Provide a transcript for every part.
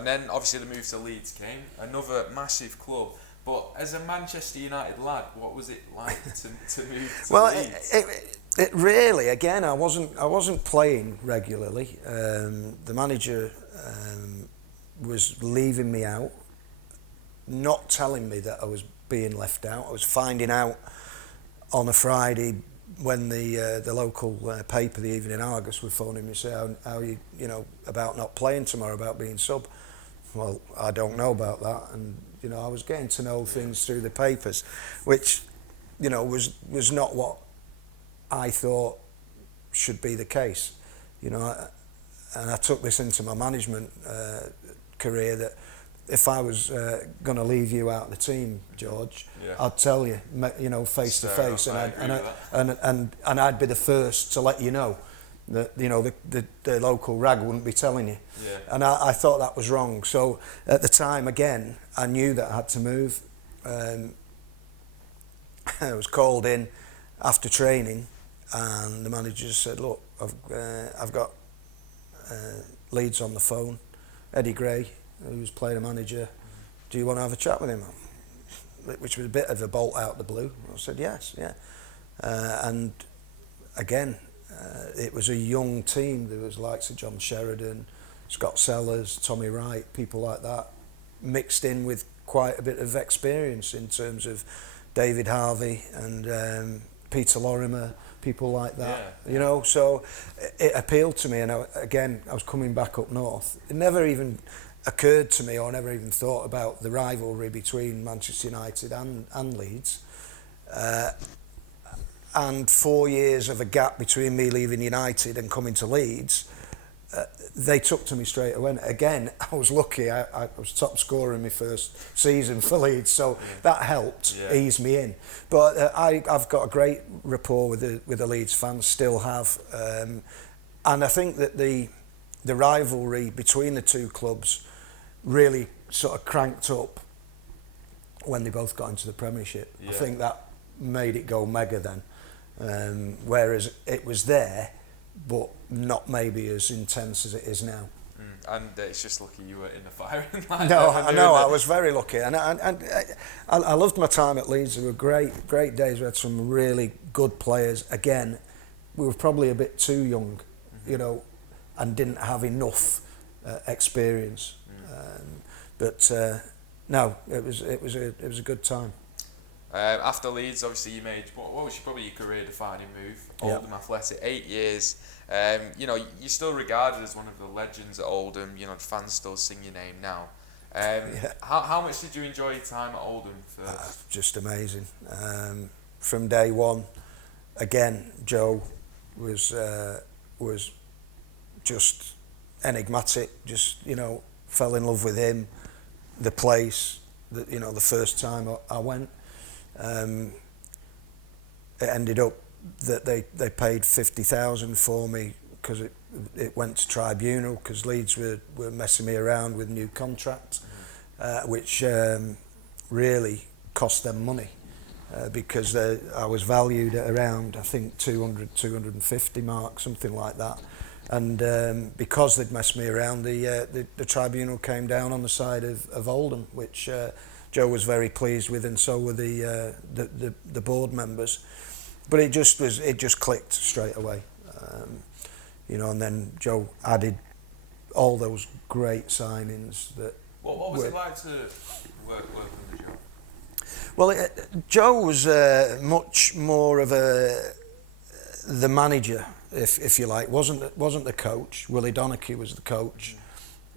And then obviously the move to Leeds came, another massive club. But as a Manchester United lad, what was it like to move to Leeds? It really, again, I wasn't playing regularly. The manager was leaving me out, not telling me that I was being left out. I was finding out on a Friday when the local paper, the Evening Argus, were phoning me saying, how you about not playing tomorrow, about being sub. Well, I don't know about that, and I was getting to know things through the papers, which was not what I thought should be the case. And I took this into my management career, that if I was going to leave you out of the team, George, I'd tell you, face to face, and I'd be the first to let you know that the local rag wouldn't be telling you. And I thought that was wrong. So at the time, again, I knew that I had to move. I was called in after training, and the manager said, "Look, I've got Leeds on the phone. Eddie Gray, who's player manager. Do you want to have a chat with him?" Which was a bit of a bolt out of the blue. I said yes, yeah. And again, it was a young team. There was likes of John Sheridan, Scott Sellers, Tommy Wright, people like that, mixed in with quite a bit of experience in terms of David Harvey and Peter Lorimer, people like that. So it appealed to me. And I was coming back up north. It never even occurred to me, or never even thought about the rivalry between Manchester United and Leeds. And 4 years of a gap between me leaving United and coming to Leeds, they took to me straight away. Again, I was lucky. I was top scorer in my first season for Leeds, so that helped ease me in. But I've got a great rapport with the Leeds fans, still have. And I think that the rivalry between the two clubs really sort of cranked up when they both got into the Premiership. I think that made it go mega then. Whereas it was there, but not maybe as intense as it is now. And it's just lucky you were in the firing line. No, I know, I was very lucky. And I loved my time at Leeds. They were great days. We had some really good players. Again, we were probably a bit too young, and didn't have enough experience. No, it was a good time. After Leeds, obviously you made what was probably your career-defining move, Oldham Athletic, 8 years. You're still regarded as one of the legends at Oldham. The fans still sing your name now. How much did you enjoy your time at Oldham? Just amazing. From day one, again, Joe was just enigmatic. Just fell in love with him, the place. The first time I went. It ended up that they paid 50,000 for me because it went to tribunal because Leeds were messing me around with new contracts, which really cost them money because I was valued at around, I think, 250 mark, something like that. And because they'd messed me around, the tribunal came down on the side of Oldham, which Joe was very pleased with, and so were the board members. But it just clicked straight away, and then Joe added all those great signings. What was it like to work under Joe? Well, Joe was much more of the manager, if you like. wasn't the coach. Willie Donachie was the coach.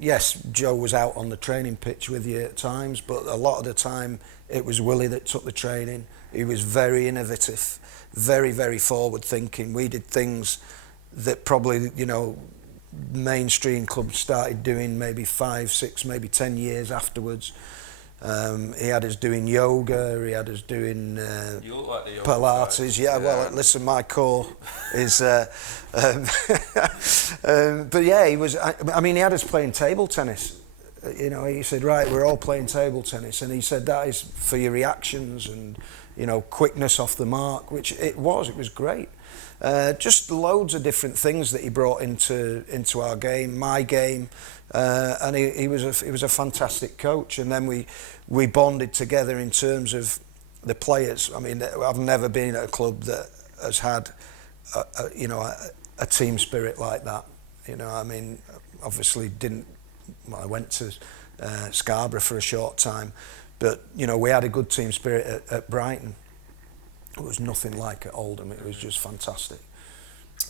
Yes, Joe was out on the training pitch with you at times, but a lot of the time it was Willie that took the training. He was very innovative, very, very forward thinking. We did things that probably, mainstream clubs started doing maybe 5, 6, maybe 10 years afterwards. He had us doing yoga, he had us doing you look like the yoga Pilates. Guy. Well, listen, my core is... but yeah, he was... he had us playing table tennis. He said, right, we're all playing table tennis. And he said, that is for your reactions and, quickness off the mark, which it was great. just loads of different things that he brought into our game, my game, and he was a fantastic coach. And then we bonded together in terms of the players. I mean, I've never been at a club that has had a team spirit like that. You know, I mean, obviously I went to Scarborough for a short time, but you know, we had a good team spirit at Brighton. It was nothing like at Oldham. It was just fantastic.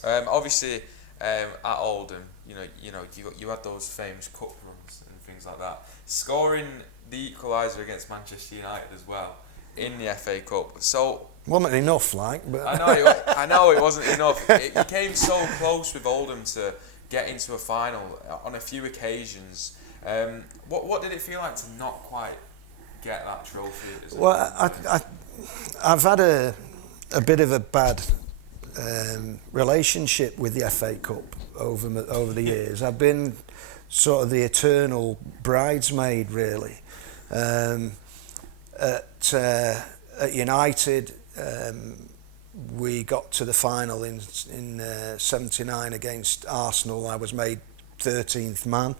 Obviously, at Oldham, you had those famous cup runs and things like that. Scoring the equaliser against Manchester United as well in the FA Cup. So wasn't enough, but I know it wasn't enough. You came so close with Oldham to get into a final on a few occasions. What did it feel like to not quite get that trophy? Well, I've had a bit of a bad relationship with the FA Cup over the years. I've been sort of the eternal bridesmaid, really. At United, we got to the final in '79 against Arsenal. I was made 13th man.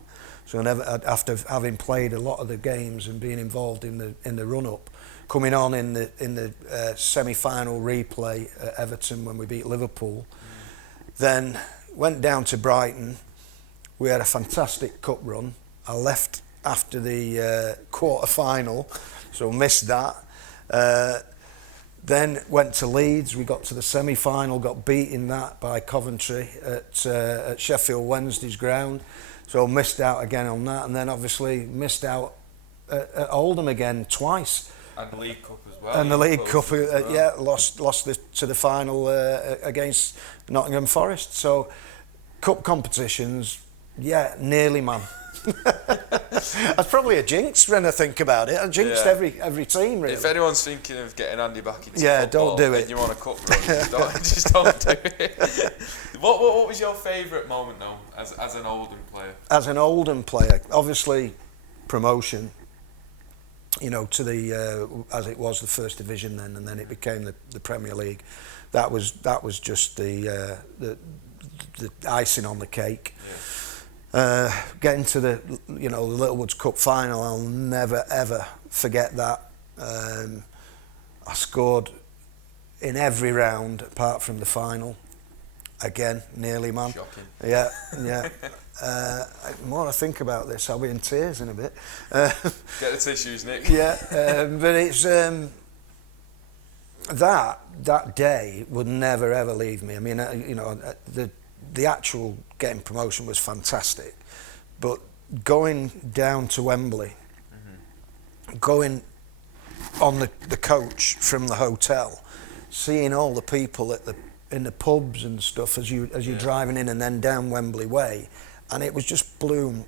So after having played a lot of the games and being involved in the run-up, coming on in the semi-final replay at Everton when we beat Liverpool, then went down to Brighton. We had a fantastic cup run. I left after the quarter-final, so missed that. Then went to Leeds. We got to the semi-final, got beat in that by Coventry at Sheffield Wednesday's ground. So missed out again on that, and then obviously missed out at Oldham again twice. And the League Cup as well. And the League Cup, lost to the final against Nottingham Forest. So cup competitions, nearly, man. That's probably a jinx when I think about it. I jinxed every team, really. If anyone's thinking of getting Andy back into don't football, do it. And you want a cup run, just don't do it. What was your favourite moment, though, as an Oldham player? As an Oldham player, obviously promotion, to the as it was the First Division then, and then it became the Premier League. That was just the icing on the cake. Yeah. Getting to the Littlewoods Cup final, I'll never ever forget that. I scored in every round apart from the final. Again, nearly, man. Shocking. Yeah. The more I think about this, I'll be in tears in a bit. Get the tissues, Nick. Yeah, but it's that day would never ever leave me. I mean, the actual getting promotion was fantastic, but going down to Wembley, going on the coach from the hotel, seeing all the people in the pubs and stuff as you're driving in and then down Wembley Way, and it was just blue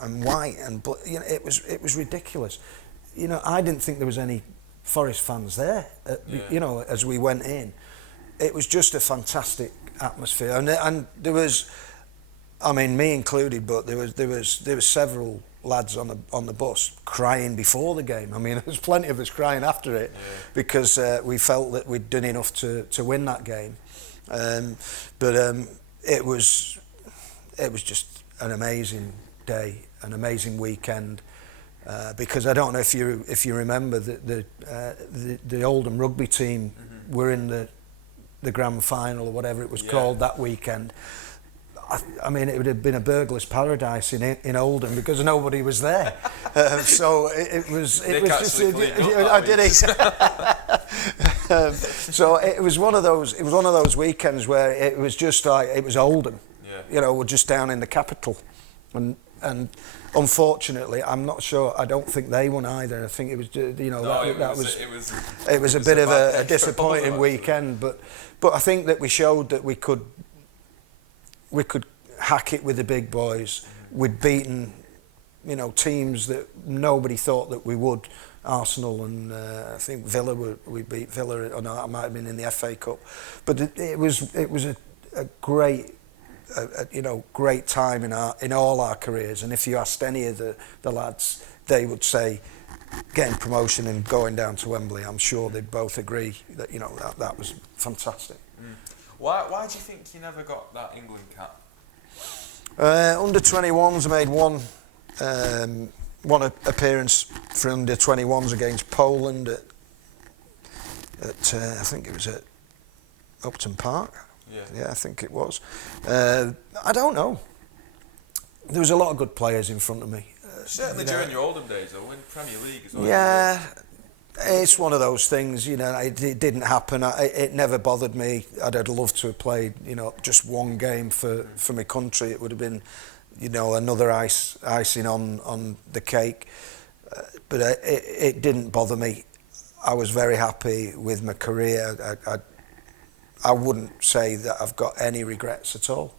and white and it was ridiculous. I didn't think there was any Forest fans there. As we went in, it was just a fantastic atmosphere, and there was, I mean, me included, but there was several lads on the bus crying before the game. I mean, there was plenty of us crying after it because we felt that we'd done enough to win that game. But it was just an amazing day, an amazing weekend. Because I don't know if you remember the Oldham rugby team were in the grand final or whatever it was called that weekend. I mean, it would have been a burglar's paradise in Oldham because nobody was there. So it was just. I did it. So it was one of those weekends where it was just like it was Oldham. Yeah. We're just down in the capital, and unfortunately, I'm not sure. I don't think they won either. I think it was it was a bit of a disappointing weekend, but I think that we showed that we could hack it with the big boys. We'd beaten, teams that nobody thought that we would. Arsenal and I think Villa we beat Villa, or no, I might have been in the FA Cup. But it was a great, great time in all our careers. And if you asked any of the lads, they would say getting promotion and going down to Wembley. I'm sure they'd both agree that that was fantastic. Why do you think you never got that England cap? Under 21s, I made one appearance for under 21s against Poland at I think it was at Upton Park. Yeah, I think it was. I don't know. There was a lot of good players in front of me. Certainly during your Oldham days, though, in Premier League as well. Yeah, it's one of those things, you know, it didn't happen. It never bothered me. I'd love to have played, you know, just one game for my country. It would have been, you know, another icing on the cake. But it didn't bother me. I was very happy with my career. I wouldn't say that I've got any regrets at all.